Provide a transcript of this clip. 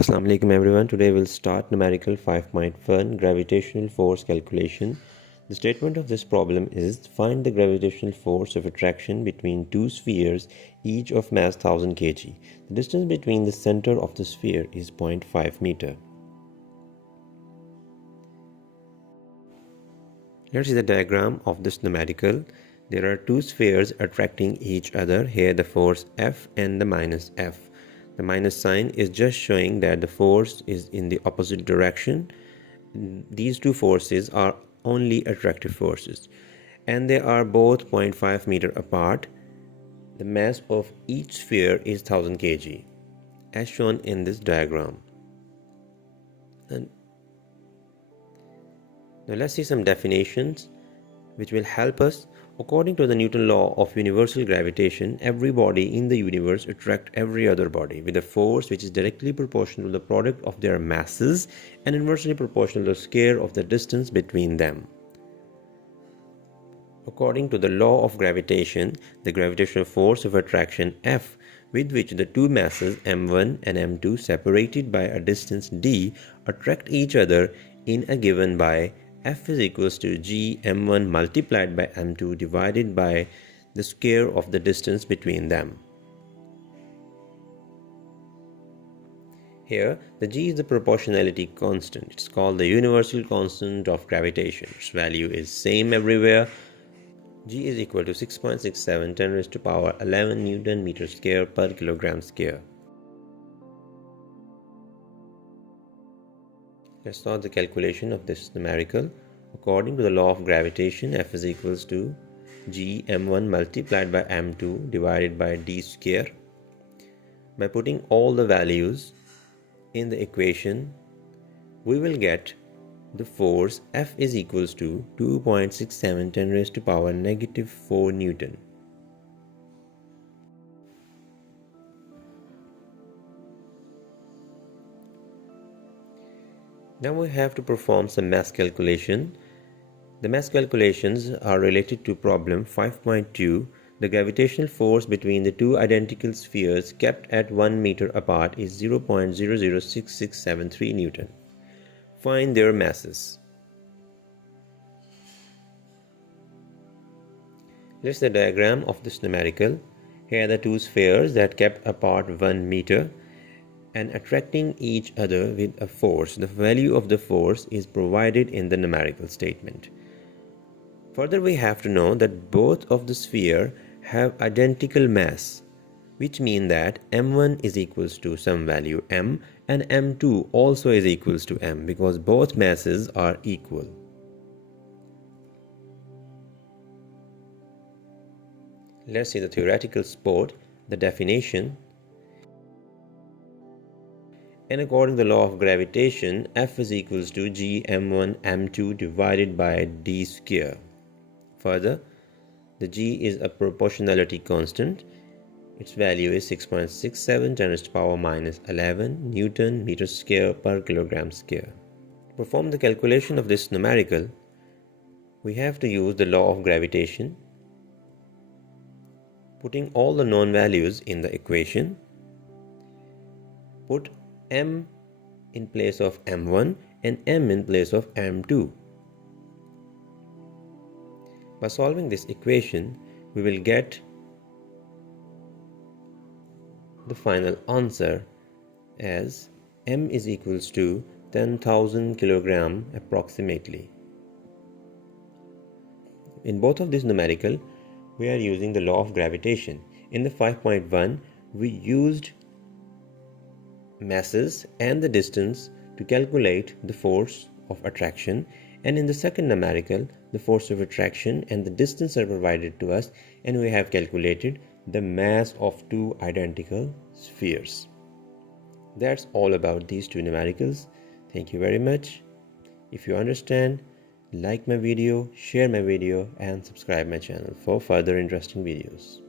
Assalamu alaikum everyone. Today we'll start numerical 5.1 gravitational force calculation. The statement of this problem is find the gravitational force of attraction between two spheres each of mass 1000 kg. The distance between the center of the sphere is 0.5 meter. Let's see the diagram of this numerical. There are two spheres attracting each other. Here the force F and the minus F. The minus sign is just showing that the force is in the opposite direction. These two forces are only attractive forces and they are both 0.5 meter apart. The mass of each sphere is 1000 kg as shown in this diagram. And now let's see some definitions which will help us. According to the Newton law of universal gravitation, every body in the universe attracts every other body with a force which is directly proportional to the product of their masses and inversely proportional to the square of the distance between them. According to the law of gravitation, the gravitational force of attraction F, with which the two masses m1 and m2 separated by a distance d attract each other in a given by F is equals to g m1 multiplied by m2 divided by the square of the distance between them. Here, the g is the proportionality constant. It's called the universal constant of gravitation. Its value is same everywhere. G is equal to 6.67 10 raised to power 11 Newton meter square per kilogram square. Let's start the calculation of this numerical. According to the law of gravitation, F is equals to g m1 multiplied by m2 divided by d square. By putting all the values in the equation, we will get the force F is equals to 2.67 10 raised to power negative 4 Newton. Now we have to perform some mass calculation. The mass calculations are related to problem 5.2. The gravitational force between the two identical spheres kept at 1 meter apart is 0.006673 Newton. Find their masses. Let's see the diagram of this numerical. Here are the two spheres that kept apart 1 meter and attracting each other with a force. The value of the force is provided in the numerical statement. Further, we have to know that both of the sphere have identical mass, which means that m1 is equals to some value m and m2 also is equals to m because both masses are equal. Let's see the theoretical support, the definition. And according to the law of gravitation, F is equals to g m1 m2 divided by d square. Further, the g is a proportionality constant. Its value is 6.67 10 raised to power minus 11 Newton meter square per kilogram square. To perform the calculation of this numerical, we have to use the law of gravitation. Putting all the known values in the equation, put m in place of m1 and m in place of m2. By solving this equation, we will get the final answer as m is equals to 10,000 kilogram approximately. In both of these numerical, we are using the law of gravitation. In the 5.1, we used masses and the distance to calculate the force of attraction, and in the second numerical, the force of attraction and the distance are provided to us, and we have calculated the mass of two identical spheres. That's all about these two numericals. Thank you very much. If you understand, like my video, share my video and subscribe my channel for further interesting videos.